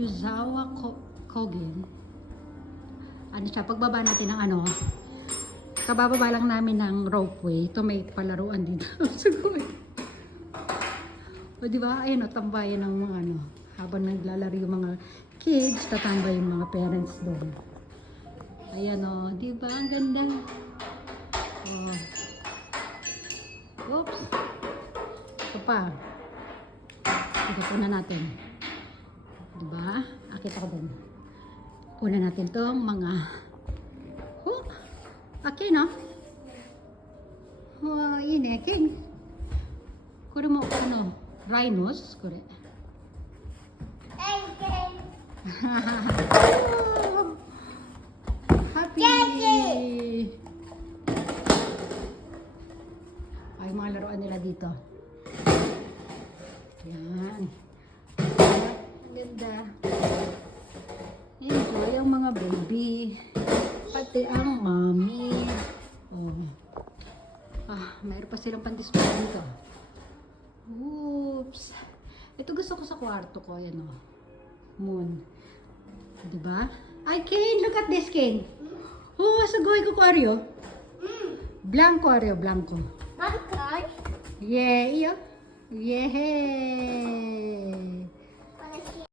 Yuzawa Kogen. Ano siya, pagbaba natin ng ano, kabababa lang namin ng ropeway. Ito may palaruan dito. Siguro. O diba, ayun o, tambayan ng mga ano, habang naglalaro yung mga kids, tatambay yung mga parents doon. Ayan o, diba, ang ganda. Oh. Oops. Ito pa. Ito po na natin. Diba? Akit ako doon. Una natin tong mga okay, no? Ini, king. Kure mo, ano, rhinos, kure. Happy! Ay, mga laruan nila dito. Yan. Ganda. Enjoy ang mga baby. Pati ang mommy. Oh. Mayroon pa silang pan-display dito. Oops. Ito gusto ko sa kwarto ko. Yan o. Moon. Diba? Ay, Kane! Look at this, Kane. Oh, sagoy ko, Oreo. Blanco, Oreo. Blanco. Yeah, iyo. Yay!